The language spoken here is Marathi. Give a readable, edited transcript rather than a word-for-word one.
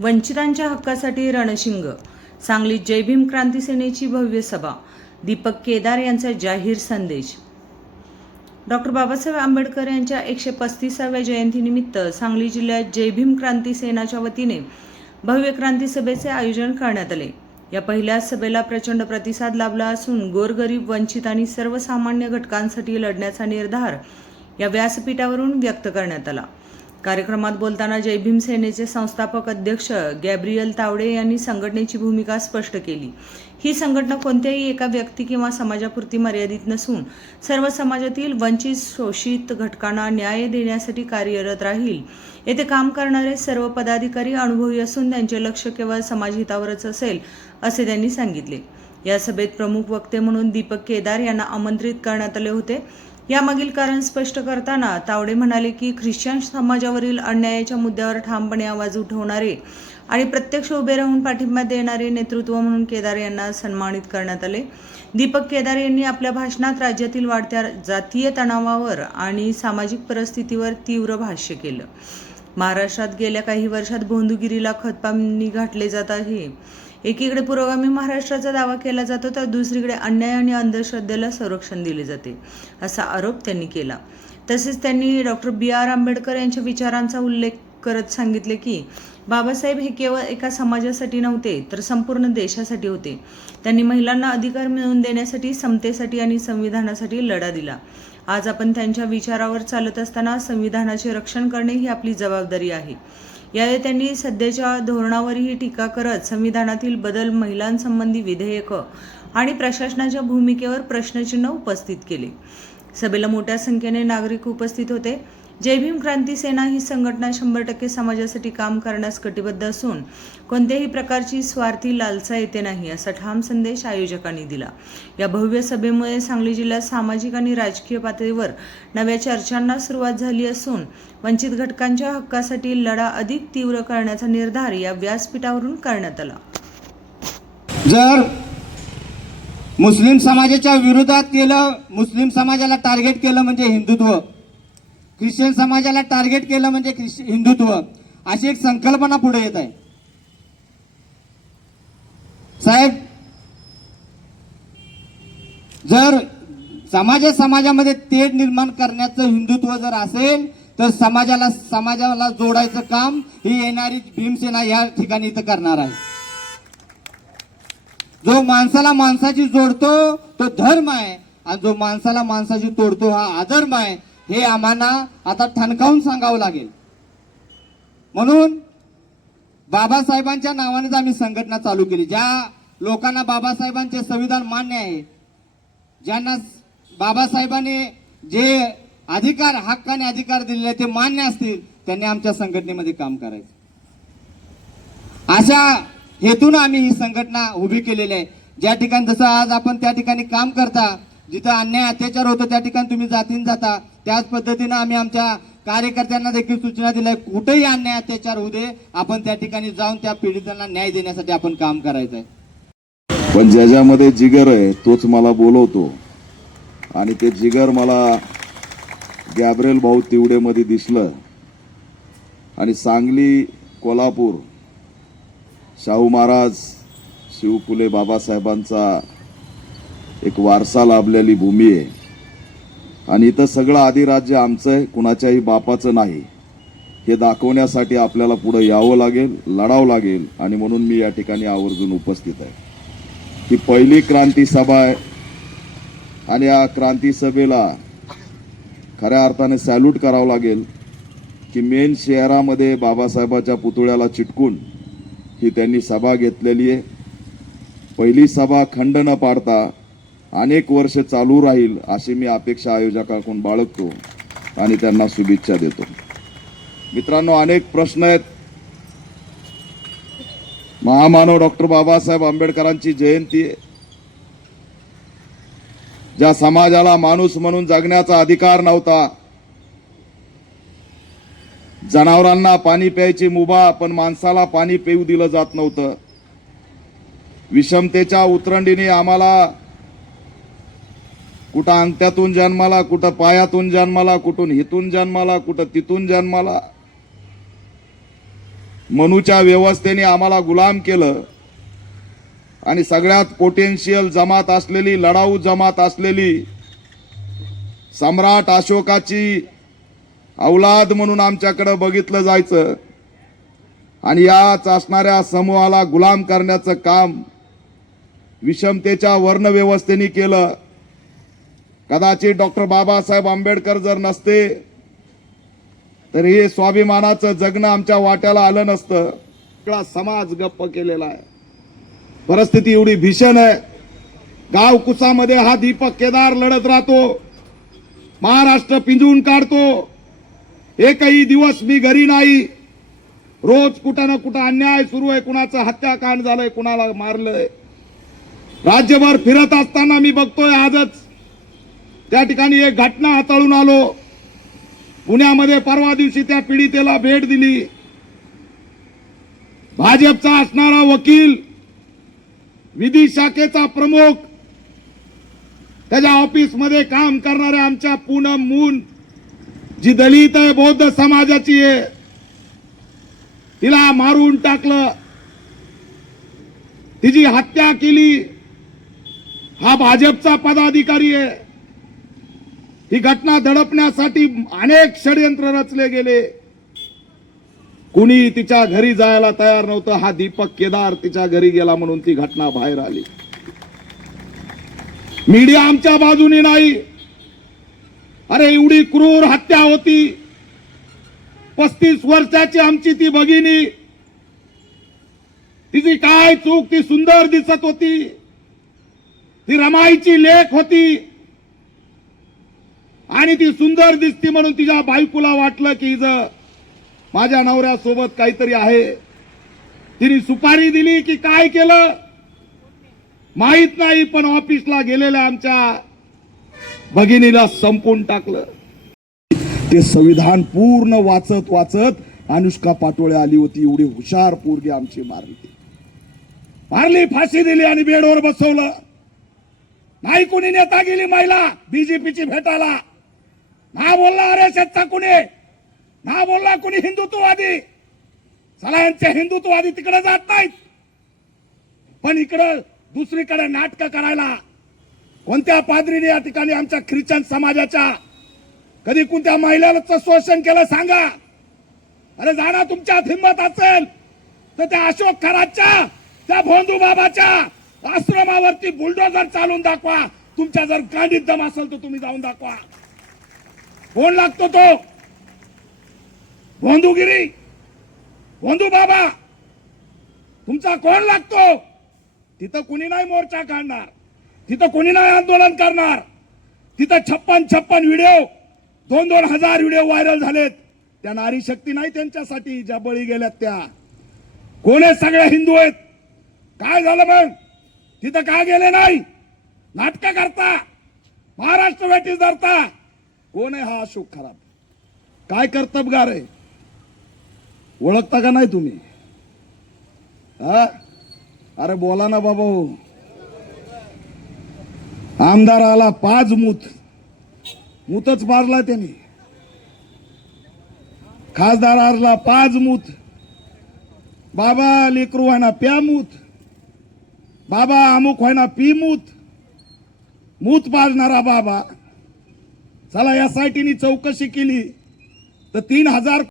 वंचितांच्या हक्कासाठी रणशिंग, सांगलीत जय भीम क्रांती सेनेची भव्य सभा, दीपक केदार यांचा जाहीर संदेश. डॉक्टर बाबासाहेब आंबेडकर यांच्या 135व्या जयंतीनिमित्त सांगली जिल्ह्यात जय भीम क्रांती सेनाच्या वतीने भव्य क्रांती सभेचे आयोजन करण्यात आले. या पहिल्या सभेला प्रचंड प्रतिसाद लाभला असून गोरगरीब, वंचित आणि सर्वसामान्य घटकांसाठी लढण्याचा निर्धार या व्यासपीठावरून व्यक्त करण्यात आला. कार्यक्रमात बोलताना जय भीम सेनेचे संस्थापक अध्यक्ष गॅब्रियल तावडे यांनी संघटनेची भूमिका स्पष्ट केली. ही संघटना कोणत्याही एका व्यक्ती किंवा समाजापुरती मर्यादित नसून सर्व समाजातील वंचित, शोषित घटकांना न्याय देण्यासाठी कार्यरत राहील. येथे काम करणारे सर्व पदाधिकारी अनुभवी असून त्यांचे लक्ष केवळ समाजहितावरच असेल, असे त्यांनी सांगितले. या सभेत प्रमुख वक्ते म्हणून दीपक केदार यांना आमंत्रित करण्यात आले होते. यामागील कारण स्पष्ट करताना तावडे म्हणाले की ख्रिश्चन समाजावरील अन्यायाच्या मुद्द्यावर ठामपणे आवाज उठवणारे आणि प्रत्यक्ष उभे राहून पाठिंबा देणारे नेतृत्व म्हणून केदार यांना सन्मानित करण्यात आले. दीपक केदार यांनी आपल्या भाषणात राज्यातील वाढत्या जातीय तणावावर आणि सामाजिक परिस्थितीवर तीव्र भाष्य केलं. महाराष्ट्रात गेल्या काही वर्षात भोंदूगिरीला खतपाणी घातले जात आहे. एकीकडे पुरोगामी महाराष्ट्राचा दावा केला जातो तर दुसरीकडे अन्याय आणि अंधश्रद्धेला संरक्षण दिले जाते, असा आरोप त्यांनी केला. तसेच त्यांनी डॉक्टर B.R. आंबेडकर यांच्या विचारांचा उल्लेख करत सांगितले की बाबासाहेब हे केवळ एका समाजासाठी नव्हते तर संपूर्ण देशासाठी होते. त्यांनी महिलांना अधिकार मिळवून देण्यासाठी, समतेसाठी आणि संविधानासाठी लढा दिला. आज आपण त्यांच्या विचारावर चालत असताना संविधानाचे रक्षण करणे ही आपली जबाबदारी आहे. यावेळी त्यांनी सध्याच्या धोरणावरही टीका करत संविधानातील बदल, महिलांसंबंधी विधेयकं आणि प्रशासनाच्या भूमिकेवर प्रश्नचिन्ह उपस्थित केले. सभेला मोठ्या संख्येने नागरिक उपस्थित होते. जय भीम क्रांती सेना ही संघटना 100% समाजासाठी काम करण्यास कटिबद्ध असून कोणत्याही प्रकारची स्वार्थी लालसा येथे नाही, असा ठाम संदेश आयोजकांनी दिला. या भव्य सभेमुळे सांगली जिल्ह्यात सामाजिक आणि राजकीय पातळीवर नव्या चर्चांना सुरुवात झाली असून वंचित घटकांच्या हक्कासाठी लढा अधिक तीव्र करण्याचा निर्धार या व्यासपीठावरून करण्यात आला. जर मुस्लिम समाजाच्या विरोधात केलं, मुस्लिम समाजाला टार्गेट केलं म्हणजे हिंदुत्व, ख्रिश्चन समाजाला टार्गेट केलं म्हणजे हिंदुत्व, अशी एक संकल्पना पुढे येत आहे. साहेब, जर समाजामध्ये तेढ निर्माण करण्याचं हिंदुत्व जर असेल तर समाजाला जोडायचं काम ही येणारी भीमसेना या ठिकाणी इथं करणार आहे. जो माणसाला माणसाची जोडतो तो धर्म आहे आणि जो माणसाला माणसाची तोडतो हा अधर्म आहे, हे आम्हाला आता ठणकावून सांगावं लागेल. म्हणून बाबासाहेबांच्या नावानेच आम्ही संघटना चालू केली. ज्या लोकांना बाबासाहेबांचे संविधान मान्य आहे, ज्यांना बाबासाहेबांनी जे अधिकार, हक्काने अधिकार दिलेले ते मान्य असतील, त्यांनी आमच्या संघटनेमध्ये काम करायचं. अशा हेतून आम्ही ही संघटना उभी केलेली आहे. ज्या ठिकाणी जसं आज आपण त्या ठिकाणी काम करता, जिथं अन्याय अत्याचार होतो त्या ठिकाणी तुम्ही जातीन जाता, त्याच पद्धतीनं आम्ही आमच्या कार्यकर्त्यांना देखील सूचना दिल्या, कुठेही अन्याय अत्याचार होऊ दे, आपण त्या ठिकाणी जाऊन त्या पीडितांना न्याय देण्यासाठी आपण काम करायचं आहे. पण ज्याच्यामध्ये जिगर आहे तोच मला बोलवतो आणि ते जिगर मला गॅब्रियल भाऊ तिवडे मध्ये दिसलं. आणि सांगली, कोल्हापूर, शाहू महाराज, शिव फुले बाबासाहेबांचा एक वारसा लाभलेली भूमी आहे आणि इथं सगळं अधिराज्य आमचं आहे, कुणाच्याही बापाचं नाही, हे दाखवण्यासाठी आपल्याला पुढे यावं लागेल, लढावं लागेल. आणि म्हणून मी या ठिकाणी आवर्जून उपस्थित आहे. ही पहिली क्रांती सभा आहे आणि या क्रांती सभेला खऱ्या अर्थाने सॅल्यूट करावं लागेल की मेन शहरामध्ये बाबासाहेबाच्या पुतळ्याला चिटकून ही त्यांनी सभा घेतलेली आहे. पहिली सभा खंड न पाडता अनेक वर्ष चालू राहील अशी मी अपेक्षा आयोजकांकडून बाळगतो आणि त्यांना शुभेच्छा देतो. मित्रांनो, अनेक प्रश्न आहेत. महामानव डॉक्टर बाबासाहेब आंबेडकरांची जयंती आहे. ज्या समाजाला माणूस म्हणून जगण्याचा अधिकार नव्हता, जनावरांना पाणी प्यायची मुभा पण माणसाला पाणी पिऊ दिलं जात नव्हतं, विषमतेच्या उतरंडीने आम्हाला कुठं अंगठ्यातून जन्माला, कुठं पायातून जन्माला, कुठून हितून जन्माला, कुठं तिथून जन्माला, मनूच्या व्यवस्थेने आम्हाला गुलाम केलं आणि सगळ्यात पोटेन्शियल जमात असलेली, लढाऊ जमात असलेली, सम्राट अशोकाची औलाद म्हणून आमच्याकडे बघितलं जायचं आणि याच असणाऱ्या समूहाला गुलाम करण्याचं काम विषमतेच्या वर्णव्यवस्थेने केलं. कदाचित डॉक्टर बाबासाहेब आंबेडकर जर नसते तर हे स्वाभिमानाचं जगणं आमच्या वाट्याला आलं नसतं. सगळा समाज गप्प केलेला आहे. परिस्थिती एवढी भीषण आहे. गाव कुसामध्ये हा दीपक केदार लढत राहतो, महाराष्ट्र पिंजून काढतो. एकही दिवस मी घरी नाही. रोज कुठं ना कुठं अन्याय सुरू आहे. कुणाचं हत्याकांड झालंय, कुणाला मारलंय. राज्यभर फिरत असताना मी बघतोय, आजच त्या ठिकाणी एक घटना हाताळून आलो. पुण्यामध्ये परवा दिवशी त्या पीडितेला भेट दिली. भाजपचा असणारा वकील, विधी शाखेचा प्रमुख, त्याच्या ऑफिसमध्ये काम करणाऱ्या आमच्या पूनम मून, जी दलित आहे, बौद्ध समाजाची आहे, तिला मारून टाकलं, तिची हत्या केली. हा भाजपचा पदाधिकारी आहे. ही घटना दडपण्यासाठी अनेक षडयंत्र रचले गेले. कुणी तिच्या घरी जायला तयार नव्हतं. हा दीपक केदार तिच्या घरी गेला म्हणून ती घटना बाहेर आली. मीडिया आमच्या बाजूने नाही. अरे एवढी क्रूर हत्या होती. 35 वर्षाची आमची ती भगिनी, तिची काय चूक? ती सुंदर दिसत होती, ती रमाईची लेक होती आणि ती सुंदर दिसती म्हणून तिच्या बायकोला वाटलं की हिचं माझ्या नवऱ्यासोबत काहीतरी आहे. तिने सुपारी दिली की काय केलं माहित नाही, पण ऑफिसला गेलेल्या आमच्या भगिनीला संपून टाकलं. ते संविधान पूर्ण वाचत वाचत अनुष्का पाटोळे आली होती. एवढी हुशार पोरगी आमची मारली, फाशी दिली आणि बेडवर बसवलं. नाही कोणी नेता गेली महिला बीजेपीची भेटायला, ना बोलला आरएसएसचा कुणी, ना बोलला कोणी हिंदुत्ववादी. चला यांचे हिंदुत्ववादी तिकडे जात नाहीत, पण इकडे दुसरीकडे नाटक करायला. कोणत्या पादरीने या ठिकाणी आमच्या ख्रिश्चन समाजाच्या कधी कोणत्या महिलाचं शोषण केलं सांगा? अरे जाणा, तुमच्यात हिंमत असेल तर त्या अशोक खराच्या, त्या भोंदू बाबाच्या आश्रमावरती बुलडोजर चालून दाखवा. तुमच्या जर गांडीत दम असेल तर तुम्ही जाऊन दाखवा. कोण लागतो तो? भोंदूगिरी, भोंदू बाबा तुमचा कोण लागतो? तिथं कुणी नाही मोर्चा काढणार, तिथं कुणी नाही आंदोलन करणार. तिथं 56 व्हिडिओ, 2-2 हजार व्हिडिओ व्हायरल झालेत. त्या नारी शक्ती नाही त्यांच्यासाठी ज्या बळी गेल्यात त्या. कोण आहे? सगळे हिंदू आहेत. काय झालं मग? तिथं का गेले नाही? नाटक करता, महाराष्ट्र वेटीस धरता. कोण आहे हा अशोक खरात? काय कर्तबगार आहे? ओळखता का नाही तुम्ही? हा, अरे बोला ना बाबा. आमदार आला 5 मूतच मारला त्यांनी. खासदार आरला 5 मूत. बाबा लेकरू व्हायना प्या मूत, बाबा अमुक व्हायना पी मूत पाजणारा बाबा. चला SITनी चौकशी केली तर 3000